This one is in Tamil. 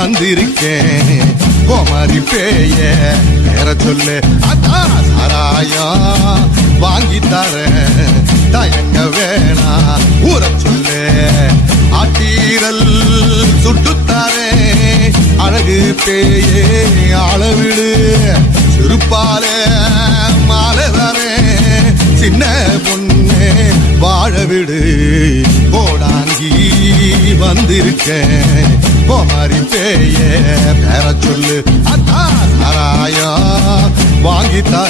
வந்திருக்கேன் கோமாரி பேய பேர சொல்லு அதான் சாராயம் வாங்கி தரேன் தயங்க வேணா ஊற சொல்லு ஆட்டீரல் சுட்டுத்தாரேன் அழகு பேயே அளவிடு சிறுப்பால மாலை தரேன் சின்ன பொண்ணு வாழ விடு கோடாங்கி வந்திருக்கேன் கோமாரி பேய பேர சொல்லு அதான் சாராயம் வாங்கி தர